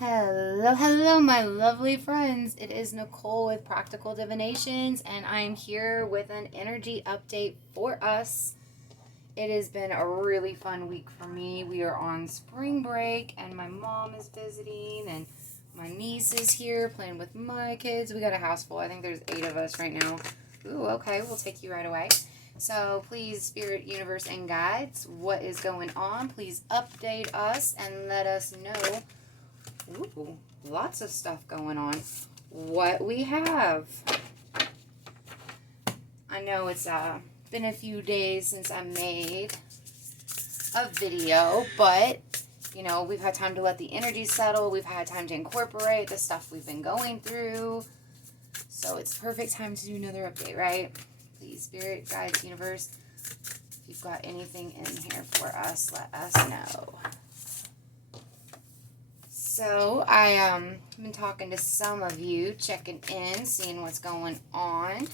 Hello, hello, my lovely friends. It is Nicole with Practical Divinations, and I am here with an energy update for us. It has been a really fun week for me. We are on spring break, and my mom is visiting, and my niece is here playing with my kids. We got a house full. I think there's 8 of us right now. Ooh, okay, we'll take you right away. So please, Spirit, Universe, and Guides, what is going on? Please update us and let us know. Ooh, lots of stuff going on. What we have. I know it's been a few days since I made a video, but you know, we've had time to let the energy settle. We've had time to incorporate the stuff we've been going through. So it's perfect time to do another update, right? Please, Spirit, Guides, Universe, if you've got anything in here for us, let us know. So I been talking to some of you, checking in, seeing what's going on,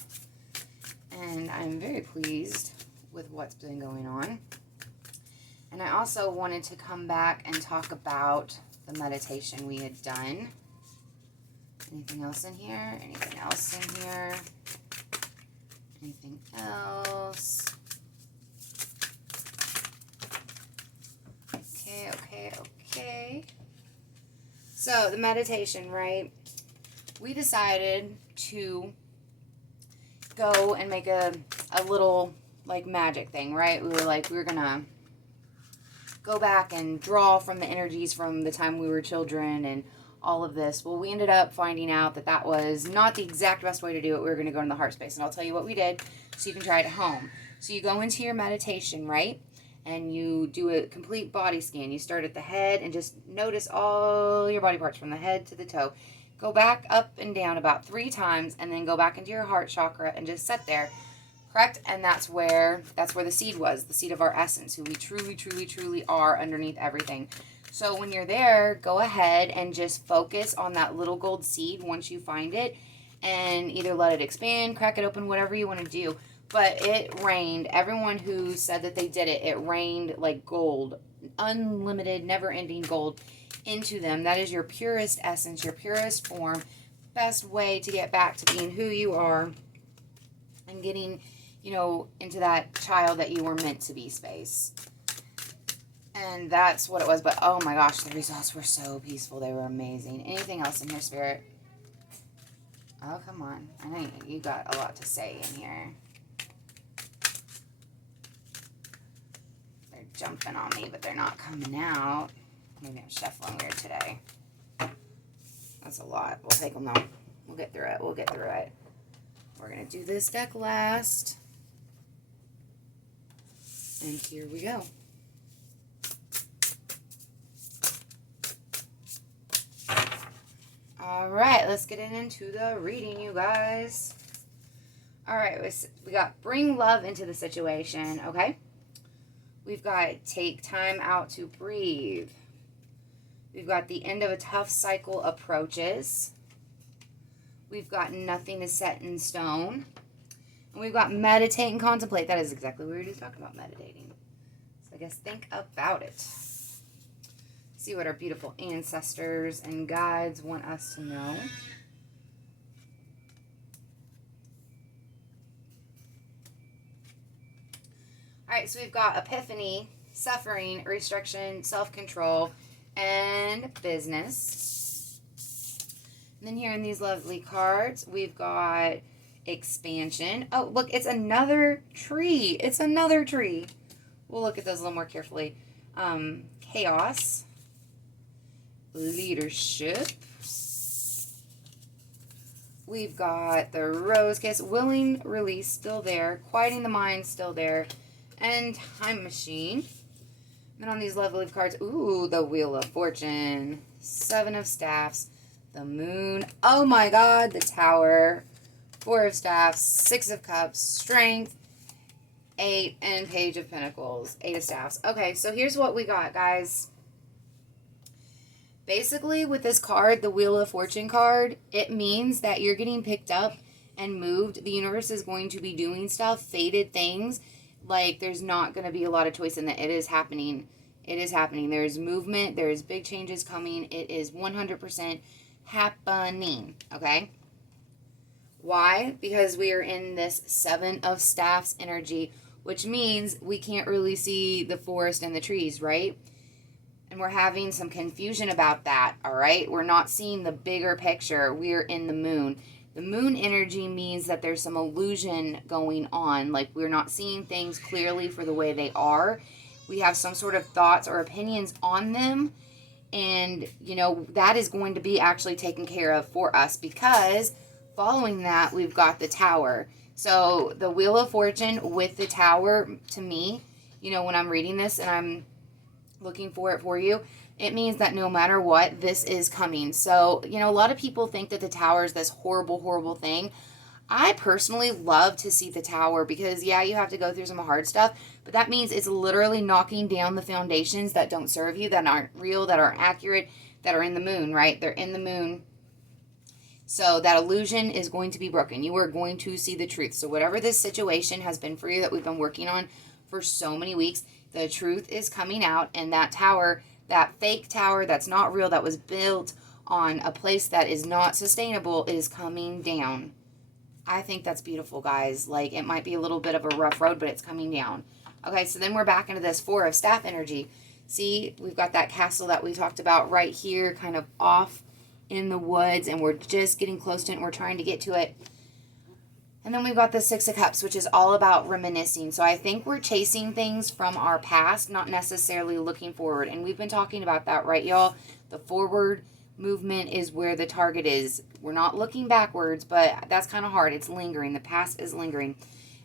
and I'm very pleased with what's been going on. And I also wanted to come back and talk about the meditation we had done. Anything else in here? Anything else in here? Anything else? Okay. So, the meditation, right? We decided to go and make a little, like, magic thing, right? We were going to go back and draw from the energies from the time we were children and all of this. Well, we ended up finding out that that was not the exact best way to do it. We were going to go in the heart space, and I'll tell you what we did so you can try it at home. So, you go into your meditation, right? And you do a complete body scan. You start at the head and just notice all your body parts from the head to the toe. Go back up and down about 3 times and then go back into your heart chakra and just sit there. Correct? And that's where the seed was, the seed of our essence, who we truly are underneath everything. So when you're there, go ahead and just focus on that little gold seed once you find it, and either let it expand, crack it open, whatever you want to do. But it rained. Everyone who said that they did it, it rained like gold, unlimited, never-ending gold into them. That is your purest essence, your purest form, best way to get back to being who you are and getting, you know, into that child that you were meant to be space. And that's what it was. But oh my gosh, the results were so peaceful. They were amazing. Anything else in here, Spirit? Oh, come on. I know you got a lot to say in here. Jumping on me, but they're not coming out. Maybe I'm shuffling weird today. That's a lot. We'll take them though. We'll get through it. We're going to do this deck last. And here we go. Alright, let's get into the reading, you guys. Alright, we got bring love into the situation, okay? We've got take time out to breathe. We've got the end of a tough cycle approaches. We've got nothing is set in stone. And we've got meditate and contemplate. That is exactly what we were just talking about, meditating. So I guess think about it. See what our beautiful ancestors and guides want us to know. Alright, so we've got epiphany, suffering, restriction, self-control, and business. And then here in these lovely cards, we've got expansion. Oh, look, it's another tree. It's another tree. We'll look at those a little more carefully. Chaos, leadership. We've got the rose kiss, willing release still there, quieting the mind still there. And time machine. And on these lovely cards, ooh, the Wheel of Fortune, 7 of Staffs, the Moon, oh my God, the Tower, 4 of Staffs, 6 of Cups, Strength, 8, and Page of Pentacles, 8 of Staffs. Okay, so here's what we got, guys. Basically, with this card, the Wheel of Fortune card, it means that you're getting picked up and moved. The universe is going to be doing stuff, fated things. Like, there's not going to be a lot of choice in that. It is happening It is happening. There's movement. There's big changes coming. It is 100% happening. Okay? Why? Because we are in this Seven of Staffs energy, which means we can't really see the forest and the trees, right? And we're having some confusion about that, all right? We're not seeing the bigger picture. We're in the moon. The moon energy means that there's some illusion going on. Like, we're not seeing things clearly for the way they are. We have some sort of thoughts or opinions on them. And, you know, that is going to be actually taken care of for us, because following that, we've got the Tower. So the Wheel of Fortune with the Tower, to me, you know, when I'm reading this and I'm looking for it for you, it means that no matter what, this is coming. So, you know, a lot of people think that the Tower is this horrible, horrible thing. I personally love to see the Tower because, yeah, you have to go through some hard stuff, but that means it's literally knocking down the foundations that don't serve you, that aren't real, that aren't accurate, that are in the moon, right? They're in the moon. So that illusion is going to be broken. You are going to see the truth. So whatever this situation has been for you that we've been working on for so many weeks, the truth is coming out, and that tower, that fake tower that's not real, that was built on a place that is not sustainable, is coming down. I think that's beautiful, guys. Like, it might be a little bit of a rough road, but it's coming down. Okay, so then we're back into this Four of Staff energy. See, we've got that castle that we talked about right here, kind of off in the woods, and we're just getting close to it, and we're trying to get to it. And then we've got the Six of Cups, which is all about reminiscing. So I think we're chasing things from our past, not necessarily looking forward. And we've been talking about that, right, y'all? The forward movement is where the target is. We're not looking backwards, but that's kind of hard. It's lingering. The past is lingering.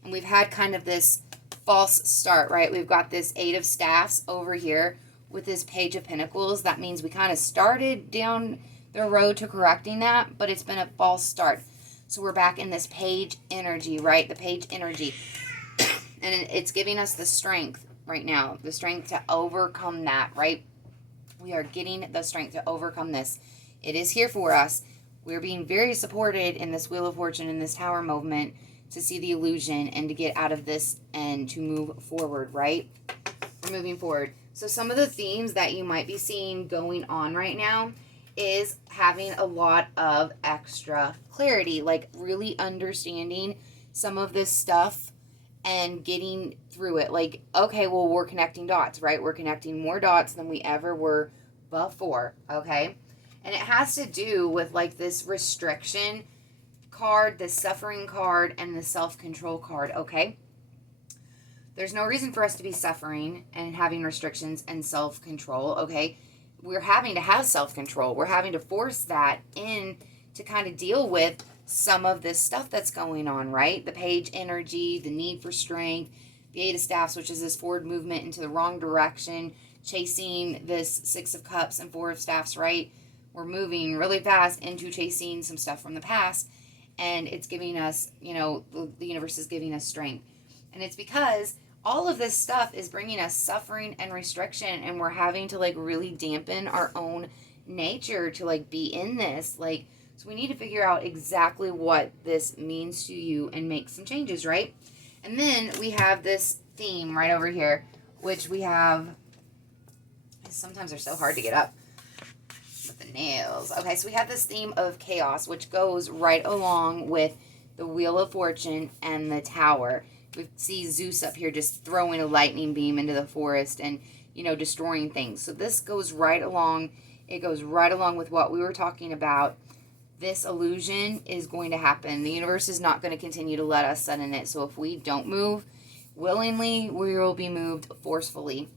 And we've had kind of this false start, right? We've got this Eight of Staffs over here with this Page of Pentacles. That means we kind of started down the road to correcting that, but it's been a false start. So we're back in this Page energy, right? The Page energy. And it's giving us the strength right now, the strength to overcome that, right? We are getting the strength to overcome this. It is here for us. We're being very supported in this Wheel of Fortune, in this Tower movement, to see the illusion and to get out of this and to move forward, right? We're moving forward. So some of the themes that you might be seeing going on right now is having a lot of extra clarity, like really understanding some of this stuff and getting through it. Like, okay, well, we're connecting dots, right? We're connecting more dots than we ever were before, okay? And it has to do with like this restriction card, the suffering card, and the self-control card, okay? There's no reason for us to be suffering and having restrictions and self-control, okay? We're having to have self-control. We're having to force that in to kind of deal with some of this stuff that's going on, right? The Page energy, the need for strength, the Eight of Staffs, which is this forward movement into the wrong direction, chasing this Six of Cups and Four of Staffs, right? We're moving really fast into chasing some stuff from the past, and it's giving us, you know, the universe is giving us strength. And it's because all of this stuff is bringing us suffering and restriction, and we're having to like really dampen our own nature to like be in this. Like, so we need to figure out exactly what this means to you and make some changes, right? And then we have this theme right over here, which we have, sometimes they're so hard to get up with the nails. Okay, so we have this theme of chaos, which goes right along with the Wheel of Fortune and the Tower. We see Zeus up here just throwing a lightning beam into the forest and, you know, destroying things. So this goes right along. It goes right along with what we were talking about. This illusion is going to happen. The universe is not going to continue to let us sit in it. So if we don't move willingly, we will be moved forcefully.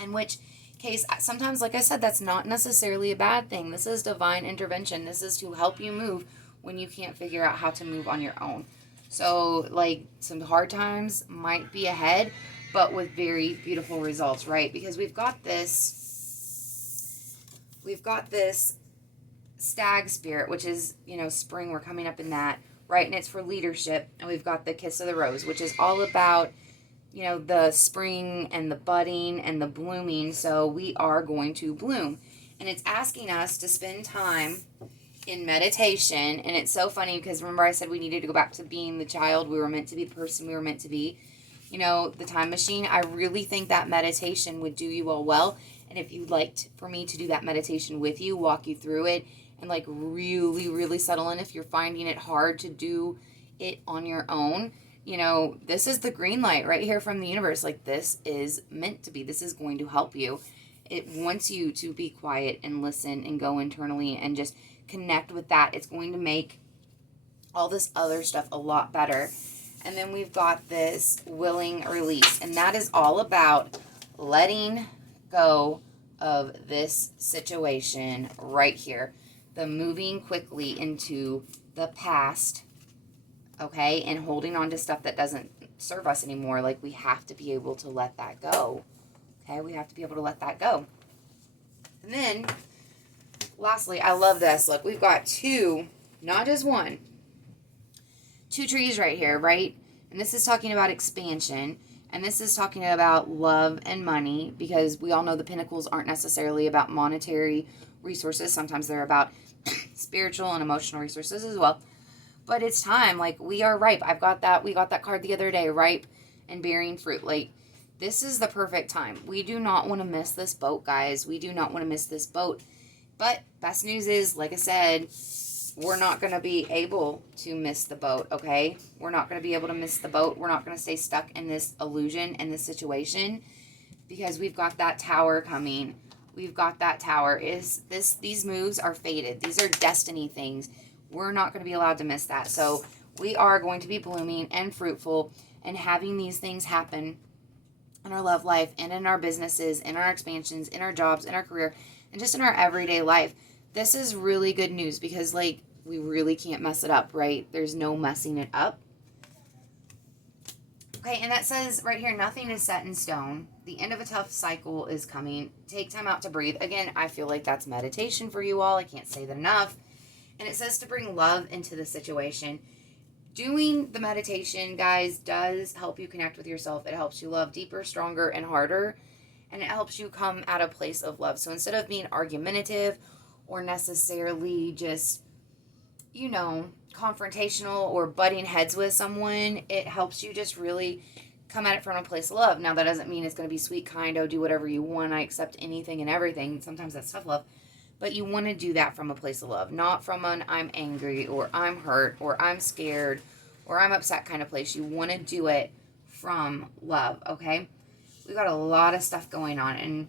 In which case, sometimes, like I said, that's not necessarily a bad thing. This is divine intervention. This is to help you move when you can't figure out how to move on your own. So, like, some hard times might be ahead, but with very beautiful results, right? Because we've got this stag spirit, which is, you know, spring. We're coming up in that, right? And it's for leadership. And we've got the Kiss of the Rose, which is all about, you know, the spring and the budding and the blooming. So we are going to bloom. And it's asking us to spend time in meditation. And it's so funny because remember I said we needed to go back to being the child we were meant to be, the person we were meant to be. you know, the time machine, I really think that meditation would do you all well. And if you'd like for me to do that meditation with you, walk you through it, and like really, really settle in if you're finding it hard to do it on your own, you know, this is the green light right here from the universe. Like, this is meant to be. This is going to help you. It wants you to be quiet and listen and go internally and just connect with that. It's going to make all this other stuff a lot better. And then we've got this willing release, and that is all about letting go of this situation right here. The moving quickly into the past, okay, and holding on to stuff that doesn't serve us anymore. Like, we have to be able to let that go. Okay, we have to be able to let that go. And then, lastly, I love this. Look, we've got two, not just one, two trees right here, right? And this is talking about expansion. And this is talking about love and money, because we all know the pentacles aren't necessarily about monetary resources. Sometimes they're about spiritual and emotional resources as well. But it's time. Like, we are ripe. We got that card the other day, ripe and bearing fruit. Like, this is the perfect time. We do not want to miss this boat, guys. We do not want to miss this boat. But best news is, like I said, we're not going to be able to miss the boat, okay? We're not going to be able to miss the boat. We're not going to stay stuck in this illusion, in this situation, because we've got that tower coming. We've got that tower. These moves are fated. These are destiny things. We're not going to be allowed to miss that. So we are going to be blooming and fruitful and having these things happen in our love life and in our businesses, in our expansions, in our jobs, in our career, and just in our everyday life. This is really good news, because, like, we really can't mess it up, right? There's no messing it up. Okay, and that says right here, nothing is set in stone. The end of a tough cycle is coming. Take time out to breathe. Again, I feel like that's meditation for you all. I can't say that enough. And it says to bring love into the situation. Doing the meditation, guys, does help you connect with yourself. It helps you love deeper, stronger, and harder. And it helps you come at a place of love. So instead of being argumentative or necessarily just, you know, confrontational or butting heads with someone, it helps you just really come at it from a place of love. Now, that doesn't mean it's going to be sweet, kind, oh, do whatever you want, I accept anything and everything. Sometimes that's tough love. But you want to do that from a place of love, not from an I'm angry or I'm hurt or I'm scared or I'm upset kind of place. You want to do it from love, okay? We've got a lot of stuff going on. And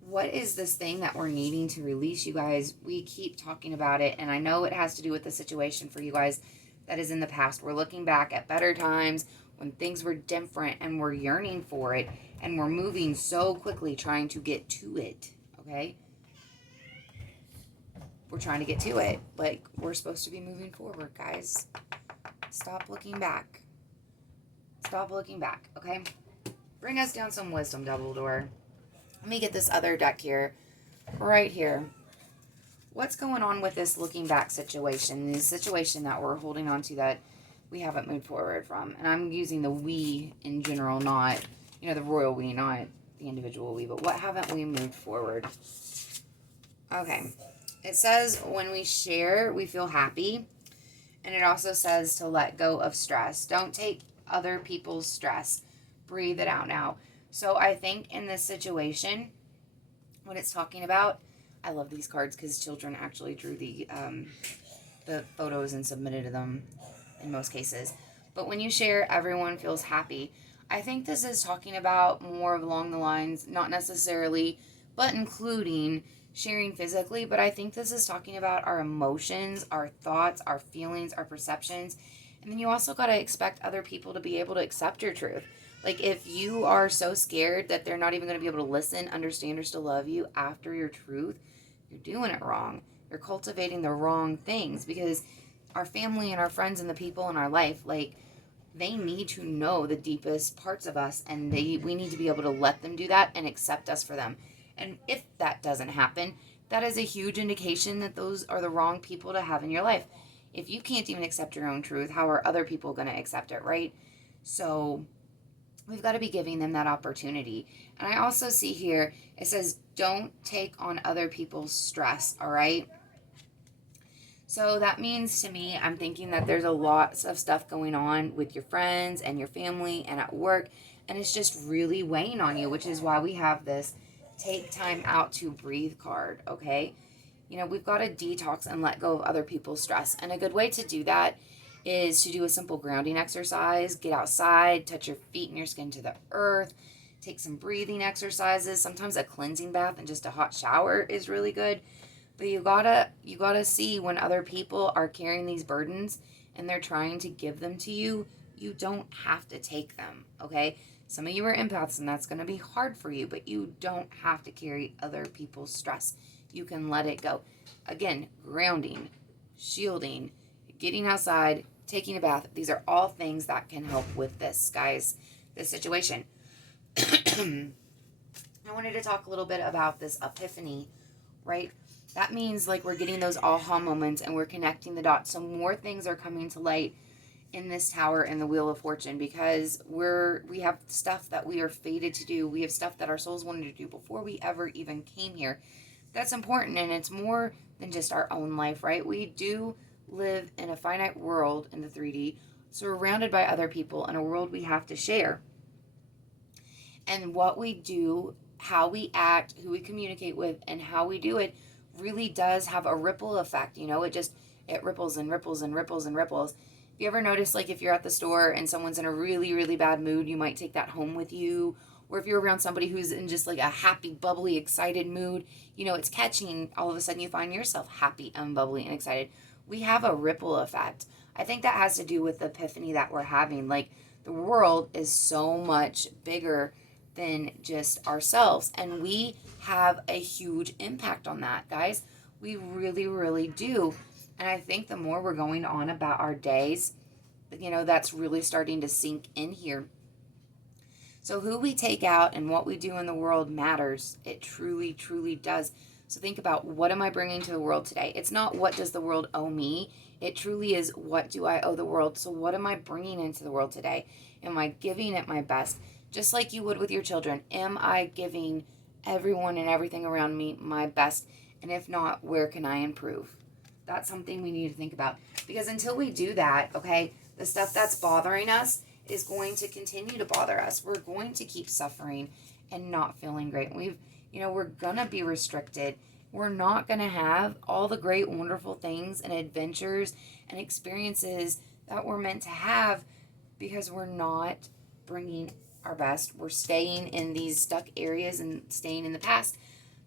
what is this thing that we're needing to release, you guys? We keep talking about it, and I know it has to do with the situation for you guys that is in the past. We're looking back at better times when things were different, and we're yearning for it, and we're moving so quickly trying to get to it, okay? We're trying to get to it. Like, we're supposed to be moving forward, guys. Stop looking back. Stop looking back, okay? Bring us down some wisdom, Dumbledore. Let me get this other deck here. Right here. What's going on with this looking back situation? The situation that we're holding on to that we haven't moved forward from. And I'm using the we in general, not, you know, the royal we, not the individual we. But what haven't we moved forward? Okay. It says when we share, we feel happy. And it also says to let go of stress. Don't take other people's stress. Breathe it out now. So I think in this situation, what it's talking about, I love these cards because children actually drew the photos and submitted them in most cases. But when you share, everyone feels happy. I think this is talking about more along the lines, not necessarily, but including sharing physically. But I think this is talking about our emotions, our thoughts, our feelings, our perceptions. And then you also got to expect other people to be able to accept your truth. Like, if you are so scared that they're not even going to be able to listen, understand, or still love you after your truth, you're doing it wrong. You're cultivating the wrong things, because our family and our friends and the people in our life, like, they need to know the deepest parts of us, and we need to be able to let them do that and accept us for them. And if that doesn't happen, that is a huge indication that those are the wrong people to have in your life. If you can't even accept your own truth, how are other people going to accept it, right? So we've got to be giving them that opportunity. And I also see here, it says, don't take on other people's stress, all right? So that means to me, I'm thinking that there's a lot of stuff going on with your friends and your family and at work, and it's just really weighing on you, which is why we have this take time out to breathe card, okay? You know, we've got to detox and let go of other people's stress. And a good way to do that is to do a simple grounding exercise. Get outside, touch your feet and your skin to the earth, take some breathing exercises. Sometimes a cleansing bath and just a hot shower is really good. But you gotta see when other people are carrying these burdens and they're trying to give them to you, you don't have to take them, okay? Some of you are empaths and that's gonna be hard for you, but you don't have to carry other people's stress. You can let it go. Again, grounding, shielding, getting outside, taking a bath. These are all things that can help with this, guys, this situation. I wanted to talk a little bit about this epiphany, right? That means like we're getting those aha moments and we're connecting the dots. So more things are coming to light in this tower and the Wheel of Fortune because we have stuff that we are fated to do. We have stuff that our souls wanted to do before we ever even came here. That's important, and it's more than just our own life, right? We do live in a finite world in the 3D, surrounded by other people in a world we have to share. And what we do, how we act, who we communicate with, and how we do it really does have a ripple effect. You know, it ripples and ripples and ripples and ripples. If you ever notice, like if you're at the store and someone's in a really, really bad mood, you might take that home with you. Or if you're around somebody who's in just like a happy, bubbly, excited mood, you know, it's catching. All of a sudden you find yourself happy and bubbly and excited. We have a ripple effect. I think that has to do with the epiphany that we're having. Like the world is so much bigger than just ourselves. And we have a huge impact on that, guys. We really, really do. And I think the more we're going on about our days, you know, that's really starting to sink in here. So who we take out and what we do in the world matters. It truly, truly does. So think about, what am I bringing to the world today? It's not what does the world owe me. It truly is, what do I owe the world? So what am I bringing into the world today? Am I giving it my best? Just like you would with your children. Am I giving everyone and everything around me my best? And if not, where can I improve? That's something we need to think about. Because until we do that, okay, the stuff that's bothering us is going to continue to bother us. We're going to keep suffering and not feeling great. We're going to be restricted. We're not going to have all the great, wonderful things and adventures and experiences that we're meant to have because we're not bringing our best. We're staying in these stuck areas and staying in the past.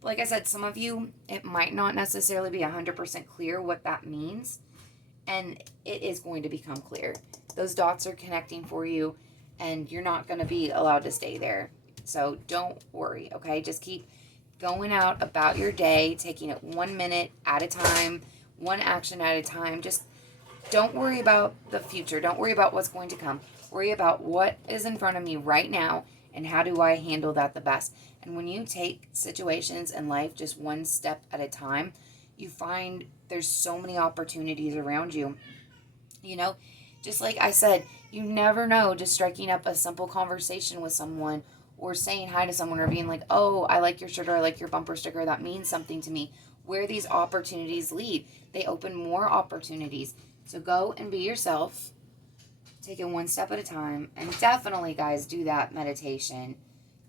But like I said, some of you, it might not necessarily be 100% clear what that means. And it is going to become clear. Those dots are connecting for you, and you're not going to be allowed to stay there. So don't worry, okay? Just keep going out about your day, taking it 1 minute at a time, one action at a time. Just don't worry about the future. Don't worry about what's going to come. Worry about what is in front of me right now, and how do I handle that the best. And when you take situations in life just one step at a time, you find there's so many opportunities around you. You know, just like I said, you never know, just striking up a simple conversation with someone or saying hi to someone or being like, oh, I like your shirt or I like your bumper sticker. That means something to me. Where these opportunities lead, they open more opportunities. So go and be yourself. Take it one step at a time. And definitely, guys, do that meditation.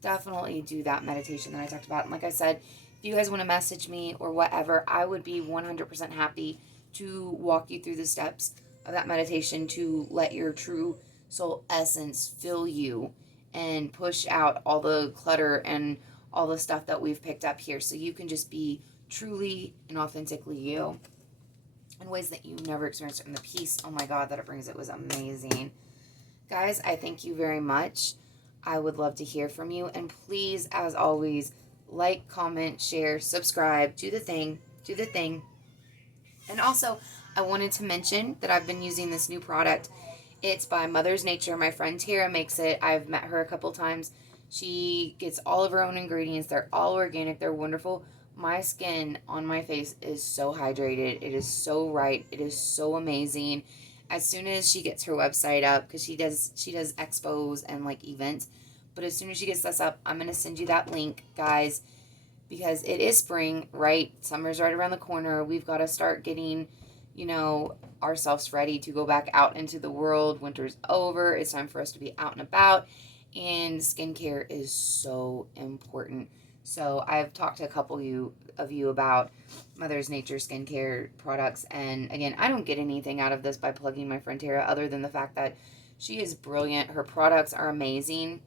Definitely do that meditation that I talked about. And like I said, if you guys want to message me or whatever, I would be 100% happy to walk you through the steps of that meditation to let your true soul essence fill you and push out all the clutter and all the stuff that we've picked up here so you can just be truly and authentically you in ways that you never experienced. And the peace, oh my God, that it brings, it was amazing. Guys, I thank you very much. I would love to hear from you. And please, as always, like, comment, share, subscribe, do the thing. And also, I wanted to mention that I've been using this new product. It's by Mother's Nature. My friend Tara makes it. I've met her a couple times. She gets all of her own ingredients. They're all organic. They're wonderful. My skin on my face is so hydrated. It is so right. It is so amazing. As soon as she gets her website up, because she does expos and like events, but as soon as she gets this up, I'm going to send you that link, guys, because it is spring, right? Summer's right around the corner. We've got to start getting you know, ourselves ready to go back out into the world. Winter's over. It's time for us to be out and about. And skincare is so important. So I've talked to a couple of you about Mother's Nature skincare products. And again, I don't get anything out of this by plugging my friend Tara other than the fact that she is brilliant. Her products are amazing.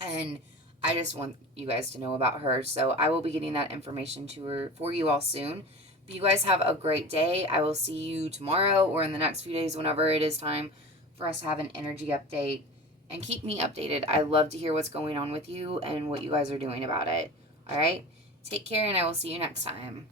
And I just want you guys to know about her. So I will be getting that information to her for you all soon. But you guys have a great day. I will see you tomorrow or in the next few days whenever it is time for us to have an energy update. And keep me updated. I love to hear what's going on with you and what you guys are doing about it. All right? Take care, and I will see you next time.